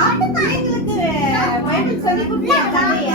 பாட்டு பிள்ளைங்களுக்கு பைபிள் சொல்லி கொடுத்தியா கதைய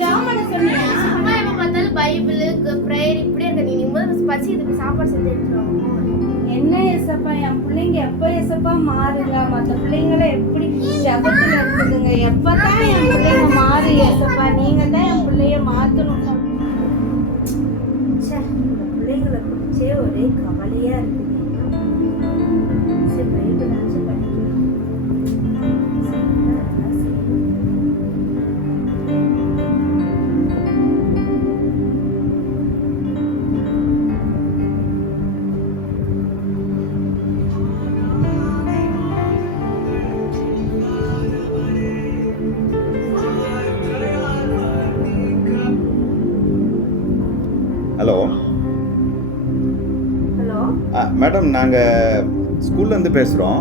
ஜாமன சொன்னியா அம்மா எப்ப பார்த்தாலும் பைபிள் பிரேயர் இப்படியே இருக்க நீ முதல்ல பசி இதுக்கு சாப்பாடு செஞ்சு எடுத்துருவாங்க என்ன ஏசப்பா என் பிள்ளைங்க எப்ப ஏசப்பா மாறுங்க மற்ற பிள்ளைங்களை எப்படி ஜகத்துல இருக்குதுங்க எப்பதான் என் பிள்ளைங்க மாறு ஏசப்பா நீங்க தான் என் பிள்ளைய மாத்தணும் இந்த பிள்ளைங்களை குறிச்சே ஒரே கவலையா இருக்குது சரி பைபிள் ஆச்சு படிக்கலாம் ஹலோ ஹலோ மேடம் நாங்கள் ஸ்கூல்லேருந்து பேசுகிறோம்.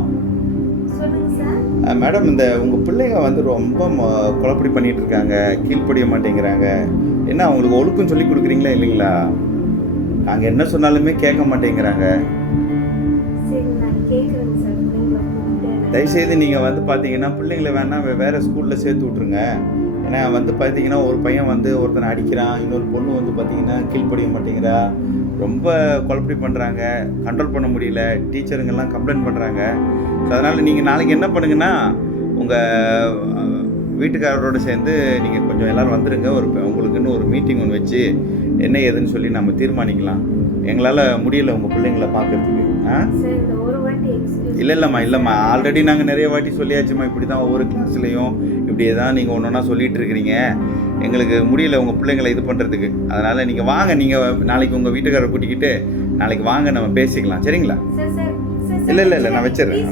சொல்லுங்க சார். மேடம் இந்த உங்கள் பிள்ளைங்க வந்து ரொம்ப குழப்படி பண்ணிகிட்டு இருக்காங்க, கீழ்ப்படிய மாட்டேங்கிறாங்க. என்ன அவங்களுக்கு ஒழுக்கம் சொல்லி கொடுக்குறீங்களா இல்லைங்களா? நாங்கள் என்ன சொன்னாலுமே கேட்க மாட்டேங்கிறாங்க. சரி நான் கேட்குறேங்க சார். பிள்ளைங்களை கூப்பிட்டு தயவுசெய்து நீங்கள் வந்து பார்த்தீங்கன்னா பிள்ளைங்களை வேணால் வேறு ஸ்கூலில் சேர்த்து விட்ருங்க. ஏன்னா வந்து பார்த்தீங்கன்னா ஒரு பையன் வந்து ஒருத்தனை அடிக்கிறான், இன்னொரு பொண்ணு வந்து பார்த்தீங்கன்னா கீழ்ப்படிய மாட்டேங்கிறா, ரொம்ப குழப்படி பண்ணுறாங்க, கண்ட்ரோல் பண்ண முடியல, டீச்சருங்கெல்லாம் கம்ப்ளைண்ட் பண்ணுறாங்க. ஸோ அதனால் நீங்கள் நாளைக்கு என்ன பண்ணுங்கன்னா உங்கள் வீட்டுக்காரரோடு சேர்ந்து நீங்கள் கொஞ்சம் எல்லோரும் வந்துடுங்க. உங்களுக்குன்னு ஒரு மீட்டிங் ஒன்று வச்சு என்ன ஏதுன்னு சொல்லி நம்ம தீர்மானிக்கலாம். எங்களால் முடியலை உங்கள் பிள்ளைங்களை பார்க்குறதுக்கு. இல்லைம்மா ஆல்ரெடி நாங்கள் நிறைய வாட்டி சொல்லியாச்சும்மா. இப்படி தான் ஒவ்வொரு கிளாஸ்லேயும் இப்படியே தான் நீங்கள் ஒன்று ஒன்றா சொல்லிகிட்டு இருக்கிறீங்க. எங்களுக்கு முடியல உங்கள் பிள்ளைங்களை இது பண்ணுறதுக்கு. அதனால் நீங்கள் வாங்க, நீங்கள் நாளைக்கு உங்கள் வீட்டுக்காரரை கூட்டிக்கிட்டு நாளைக்கு வாங்க, நம்ம பேசிக்கலாம். சரிங்களா? இல்லை நான் வச்சிடுறேன்.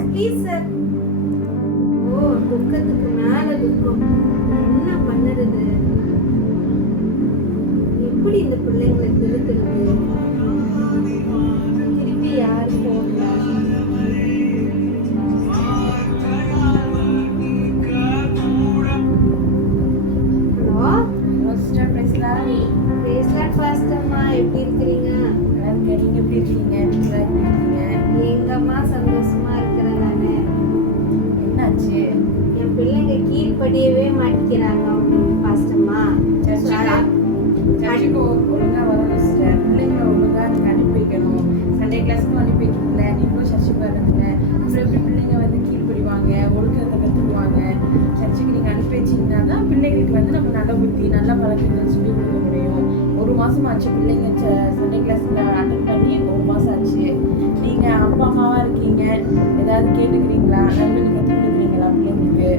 எப்படி இந்த பிள்ளைங்களை திருத்துறது? திருப்பி யாரு போகலாம்? எப்படி இருக்கிறீங்க? நீங்க எப்படி இருக்கீங்க? எங்கம்மா சந்தோஷமா இருக்கிறேன் நானு. என்னாச்சு? என் பிள்ளைங்க கீழ்படியவே மாட்டேங்கிறாங்க பாஸ்டம்மா. சர்ச்சுக்கு ஒழுங்கா வரணும் சிஸ்டர். பிள்ளைங்களை ஒழுங்கா நீங்க அனுப்பி வைக்கணும். சண்டே கிளாஸ்க்கும் அனுப்பி வைக்கல, நீங்களும் சர்ச்சுக்கு வரதுல அப்புறம் எப்படி பிள்ளைங்க வந்து கீழ்படிவாங்க, ஒழுக்கத்தை கற்றுக்குவாங்க. சர்ச்சுக்கு நீங்கள் அனுப்பி வச்சிங்கன்னா தான் பிள்ளைங்களுக்கு வந்து நம்ம நல்ல புத்தி நல்ல பழக்கங்கள் சொல்லி கொடுக்க முடியும். 1 மாதம் ஆச்சு பிள்ளைங்க சண்டே கிளாஸில் அட்டன் பண்ணி 1 மாதம் ஆச்சு. நீங்கள் அப்பா அம்மாவாக இருக்கீங்க, ஏதாவது கேட்டுக்கிறீங்களா? நல்லது கற்றுக் கொடுக்குறீங்களா பிள்ளைங்களுக்கு?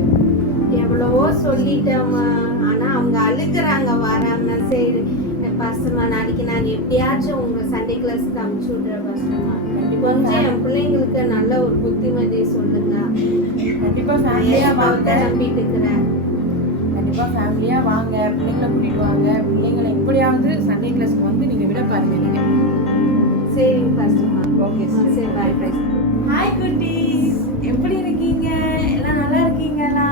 எவ்வளவோ சொல்லிட்டோம்மா, ஆனால் அவங்க அழுகுறாங்க வராம. சரி பசமா நாளைக்கு நான் எப்படியாச்சும் உங்க சண்டே கிளாஸ்க்கு அனுப்பிச்சு விட்றேன் பசமா. கொஞ்சம் என் பிள்ளைங்களுக்கு நல்ல ஒரு புத்திமதியை சொல்லுங்க. கண்டிப்பாக ஃபேமிலியாக வாங்க. நம்பிட்டு இருக்கிறேன். கண்டிப்பாக ஃபேமிலியாக வாங்க, பிள்ளைங்களை கூட்டிகிட்டு வாங்க. பிள்ளைங்களை எப்படியாவது சண்டே கிளாஸ்க்கு வந்து நீங்கள் விட பாருங்க. நீங்கள் சரி பசமா. ஓகே சரி பாய் பாய். ஹாய் குட்டீஸ், எப்படி இருக்கீங்க? எல்லாம் நல்லா இருக்கீங்களா?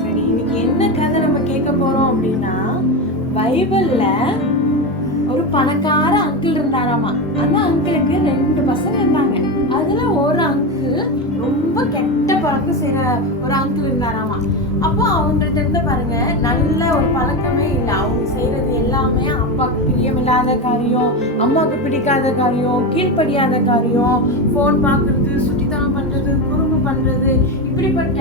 சரி, இன்னைக்கு என்ன கதை நம்ம கேட்க போகிறோம் அப்படின்னா, பைபிளில் ஒரு பணக்கார அங்கிள் இருந்தாராமா. அந்த அங்கிளுக்கு 2 பசங்க இருந்தாங்க. அதுல ஒரு அங்கிள் ரொம்ப கெட்ட பழக்கம் செய்யற ஒரு அங்கிள் இருந்தாராமா. அப்போ அவங்கள்ட்ட இருந்து பாருங்க, நல்ல ஒரு பழக்கமே இல்லை. அவங்க செய்யறது எல்லாமே அப்பாவுக்கு பிரியமில்லாத காரியம், அம்மாவுக்கு பிடிக்காத காரியம், கீழ்ப்படியாத காரியம், ஃபோன் பார்க்கறது, சுட்டித்தனம் பண்றது, குறும்பு பண்றது, இப்படிப்பட்ட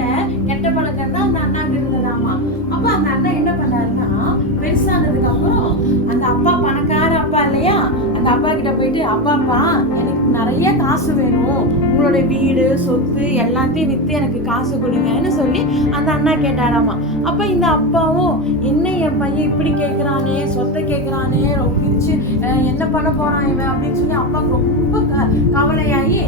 கெட்ட பழக்கம் தான் அந்த அண்ணாக்கு இருந்ததாமா. அப்ப அந்த அண்ணா என்ன பண்ணாருன்னா, பெருசானதுக்கு அப்புறம் அந்த அப்பா பணக்கார அப்பா இல்லையா, அந்த அப்பா கிட்ட போயிட்டு, அப்பாப்பா எனக்கு நிறைய காசு வேணும், உங்களோட வீடு சொத்து எல்லாத்தையும் விற்று எனக்கு காசு கொடுங்கன்னு சொல்லி அந்த அண்ணா கேட்டாராமா. அப்போ இந்த அப்பாவும், என்ன என் பையன் இப்படி கேட்குறானே, சொத்தை கேட்குறானே, பிரிச்சு என்ன பண்ண போறான் இவன் அப்படின்னு சொல்லி அப்பாவுக்கு ரொம்ப கவலையாகி,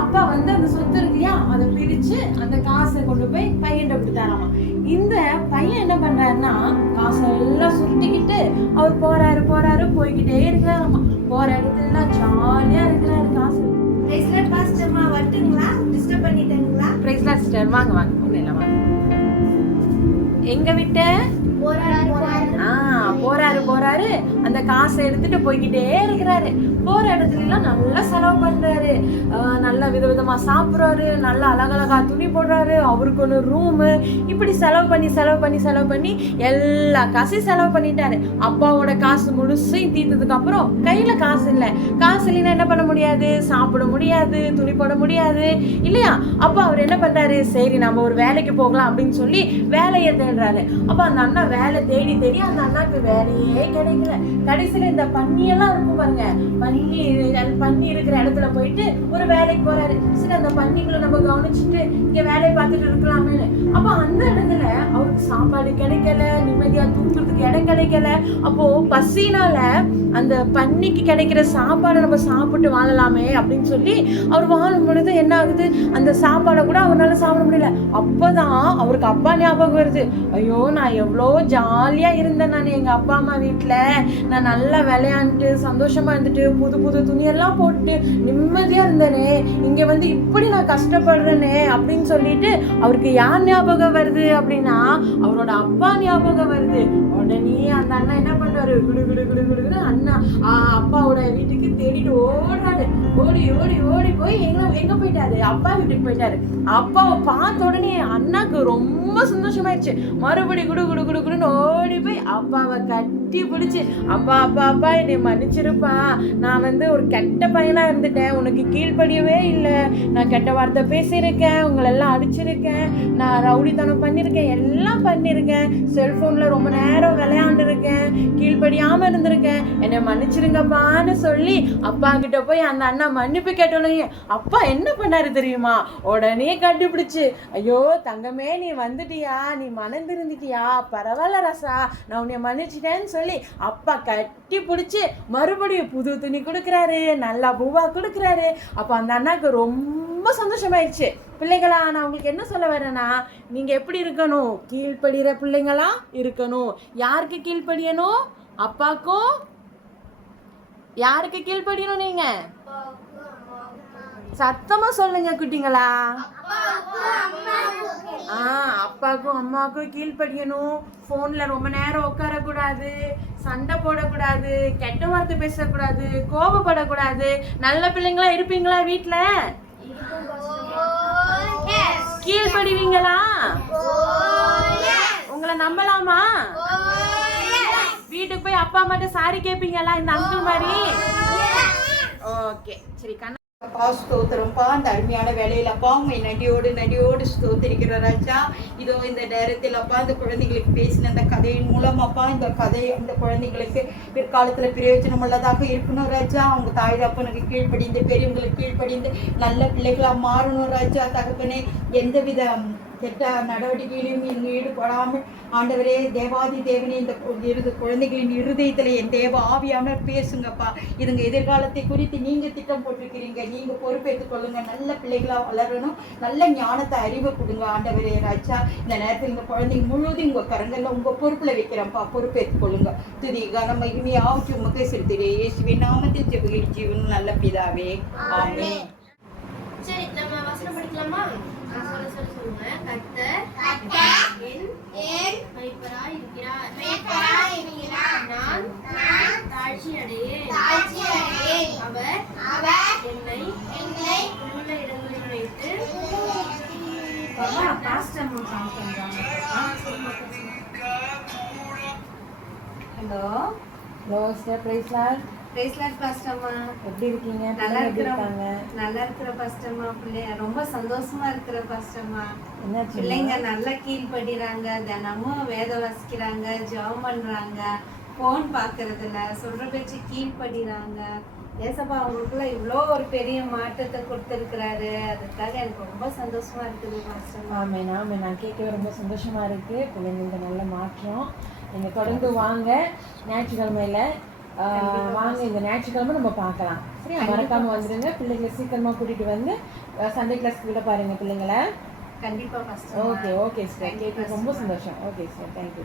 அப்பா வந்து அந்த சொத்து இருக்கு இல்லையா, அதை பிரிச்சு அந்த காசை கொண்டு போய் பையன்கிட்ட கொடுத்தாராமா. இந்த பையன் என்ன பண்றாருன்னா, காசை எல்லாம் சுருட்டிக்கிட்டு அவர் போறாரு போய்கிட்டே இருக்கிறாராமா. போற இடத்துல ஜாலியா இருக்கிறாரு. காசு பாஸ்டர்மா வரட்டுங்களா? டிஸ்டர்ப் பண்ணிட்டீங்களா? பிரைஸ் லார்ட் சிஸ்டர், வாங்க ஒன்றும் இல்லை வாங்க. எங்க விட்ட போறாரு அந்த காசை எடுத்துட்டு போய்கிட்டே இருக்கிறாரு. போற இடத்துல எல்லாம் நல்லா செலவு பண்றாரு. நல்லா விதவிதமா சாப்பிடுறாரு, நல்லா அழகழகா துணி போடுறாரு, அவருக்கு ஒரு ரூமு. இப்படி செலவு பண்ணி எல்லா காசையும் செலவு பண்ணிட்டாரு. அப்பாவோட காசு முழுசு தீர்த்ததுக்கு அப்புறம் கையில காசு இல்லைன்னா என்ன பண்ண முடியாது? சாப்பிட முடியாது, துணி போட முடியாது இல்லையா? அப்ப அவர் என்ன பண்றாரு? சரி நம்ம ஒரு வேலைக்கு போகலாம் அப்படின்னு சொல்லி வேலையை தேடுறாரு. அப்ப அந்த அண்ணா வேலை தேடி அந்த அண்ணாக்கு வேலையே கிடைக்கல. கடைசியில இந்த பன்னியெல்லாம் இருக்கும் பாருங்க, பன்னி இருக்கிற இடத்துல போயிட்டு ஒரு வேலைக்கு போறாரு. சரி அந்த பன்னிகளை நம்ம கவனிச்சுட்டு இங்க வேலையை பார்த்துட்டு இருக்கலாமேன்னு. அப்ப அந்த இடத்துல அவருக்கு சாப்பாடு கிடைக்கல, நிம்மதியா தூங்குறதுக்கு இடம் கிடைக்கல. அப்போ பசினால அந்த பன்னிக்கு கிடைக்கிற சாப்பாடை நம்ம சாப்பிட்டு வாழலாமே அப்படின்னு சொல்லி அவர் வாழும் பொழுது என்ன ஆகுது? அந்த சாப்பாடை கூட அவரால் சாப்பிட முடியல. அப்பதான் அவருக்கு அப்பா ஞாபகம் வருது. ஐயோ, நான் எவ்வளோ ஜாலியா இருந்தேன். நான் எங்க அப்பா அம்மா வீட்டுல நான் நல்லா விளையாண்டு சந்தோஷமா இருந்துட்டு புது துணியெல்லாம் போட்டு நிம்மதியா இருந்தேனே, இங்க வந்து இப்படி நான் கஷ்டப்படுறேனே அப்படின்னு சொல்லிட்டு அவருக்கு யார் ஞாபகம் வருது அப்படின்னா அவரோட அப்பா ஞாபகம் வருது. உடனே அந்த அண்ணா என்ன பண்றாரு? குடு அண்ணா அப்பாவோட வீட்டுக்கு தேடிட்டு ஓடுறாரு. ஓடி போய் எங்க போயிட்டாரு? அப்பா வீட்டுக்கு போயிட்டாரு. அப்பாவை பார்த்த உடனே அண்ணாக்கு ரொம்ப சந்தோஷமாயிடுச்சு. மறுபடி குடுன்னு ஓடி போய் அப்பாவை கட்டி பிடிச்சு, அப்பா என்னை மன்னிச்சிருப்பா, நான் வந்து ஒரு கெட்ட பையனா இருந்துட்டேன், உனக்கு கீழ்ப்படியவே இல்லை, நான் கெட்ட வார்த்தை பேசியிருக்கேன், உங்களெல்லாம் அடிச்சிருக்கேன், நான் ரவுடித்தனம் பண்ணியிருக்கேன், எல்லாம் பண்ணியிருக்கேன், செல்போன்ல ரொம்ப நேரம் விளையாண்டுருக்கேன், கீழ்ப்படியாம இருந்திருக்கேன், என்னை மன்னிச்சிருங்கப்பான்னு சொல்லி அப்பா கிட்ட போய் அந்த அண்ணா மன்னிப்பு கேட்டோன்னே அப்பா என்ன பண்ணாரு தெரியுமா? உடனே கண்டுபிடிச்சு, ஐயோ தங்கமே நீ வந்துட்டியா, நீ மனம் திருந்திட்டியா, பரவாயில்ல ரசா, நான் உன்னை மன்னிச்சிட்டேன்னு சொல்லி அப்பா கட்டி பிடிச்சி மறுபடியும் புது துணி கொடுக்குறாரு, நல்லா பூவா கொடுக்குறாரு. அப்போ அந்த அண்ணாக்கு ரொம்ப சந்தோஷமாயிடுச்சு. பிள்ளைங்களா, நான் உங்களுக்கு என்ன சொல்ல வரேன்னா, நீங்க எப்படி இருக்கணும்? கீழ்ப்படுகிற பிள்ளைங்களா இருக்கணும். யாருக்கு கீழ்ப்படியணும்? அப்பாக்கும். யாருக்கு கீழ்ப்படியணும்? நீங்க சத்தமா சொல்லுங்க குட்டிங்களா. அப்பாவுக்கும் அம்மாவுக்கும் கீழ்ப்படியணும். போன்ல ரொம்ப நேரம் உட்காரக்கூடாது, சண்டை போடக்கூடாது, கெட்ட வார்த்தை பேசக்கூடாது, கோபப்படக்கூடாது. நல்ல பிள்ளைங்களா இருப்பீங்களா? வீட்டுல கீழ்படிவீங்களா? உங்களை நம்பலாமா? வீட்டுக்கு போய் அப்பா அம்மாட்ட சாரி கேட்பீங்களா இந்த அங்கிள் மாதிரி? ஓகே, சரி. அப்பா ஸ்தோத்திரம்ப்பா, அந்த அருமையான வேலையில் அப்பா உண்மை நடியோடு ஸ்தோத்திரிக்கிற ராஜா. இதோ இந்த நேரத்தில் அப்பா இந்த குழந்தைகளுக்கு பேசின அந்த கதையின் மூலம் அப்பா இந்த கதை அந்த குழந்தைங்களுக்கு பிற்காலத்தில் பிரயோஜனம் உள்ளதாக இருக்கணும் ராஜா. அவங்க தாய் தகப்பனுக்கு கீழ்ப்படிந்து பெரியவங்களுக்கு கீழ்ப்படிந்து நல்ல பிள்ளைகளாக மாறணும் ராஜா. தகப்பனே, எந்தவித கெட்ட நடவடிக்கையிலும் ஈடுபடாமல் ஆண்டவரே தேவாதி தேவனே, இந்த குழந்தைகளின் இருதயத்தில் என் தேவ ஆவியானவர் பேசுங்கப்பா. இதுங்க எதிர்காலத்தை குறித்து நீங்கள் திட்டம் போட்டிருக்கிறீங்க, நீங்கள் பொறுப்பேற்றுக் கொள்ளுங்க. நல்ல பிள்ளைகளாக வளரணும், நல்ல ஞானத்தை அறிவை கொடுங்க ஆண்டவரே ராஜா. இந்த நேரத்தில் இந்த குழந்தைங்க முழுவதும் உங்கள் கரங்களில் உங்கள் பொறுப்பில் வைக்கிறேன்ப்பா, பொறுப்பேற்றுக் கொள்ளுங்க. துதி கனம் மகிமையாவற்று உமக்கு செலுத்துகிறே இயேசுவின் நாமத்தில் ஜெபங்கள் ஜீவன் நல்ல பிதாவே, ஆமென். சரி, நம்ம வசனம் படிக்கலாமா? சொல்லுங்க. கர்த்தர் என் மேய்ப்பராய் இருக்கிறார். நான் தாழ்ச்சி அடையேன். அவர் என்னை உள்ள இடங்களில் வைத்து எப்படி இருக்கீங்க? நல்லா இருக்கிற பாஸ்டர்மா. பிள்ளைங்க ரொம்ப சந்தோஷமா இருக்கிற பாஸ்டர்மா. பிள்ளைங்க நல்லா கீழ்படுறாங்க, தினமும் வேதம் வாசிக்கிறாங்க, ஜெபம் பண்றாங்க, போன் பாக்குறதுல சொல்ற பேச்சு கீழ்படுறாங்க. ஏசப்பா அவங்களுக்குள்ள இவ்வளோ ஒரு பெரிய மாற்றத்தை கொடுத்துருக்கிறாரு. அதுக்காக எனக்கு ரொம்ப சந்தோஷமா இருக்குது பாஸ்டர்மா. ஆமாம், நான் கேட்கவே ரொம்ப சந்தோஷமா இருக்கு. பிள்ளைங்க நல்ல மாற்றம். நீங்க தொடர்ந்து வாங்க, ஞாயிற்றுக்கிழமையில வாங்க. இந்த ஞாயிற்றுக்கிழமை நம்ம பார்க்கலாம். சரி, மறக்காம வந்துடுங்க. பிள்ளைங்களை சீக்கிரமா கூட்டிட்டு வந்து சண்டே கிளாஸ்க்கு விட பாருங்க பிள்ளைங்களை. கண்டிப்பா பாஸ்டர். ஓகே சிஸ்டர், கேட்க ரொம்ப சந்தோஷம். Okay sister, thank you.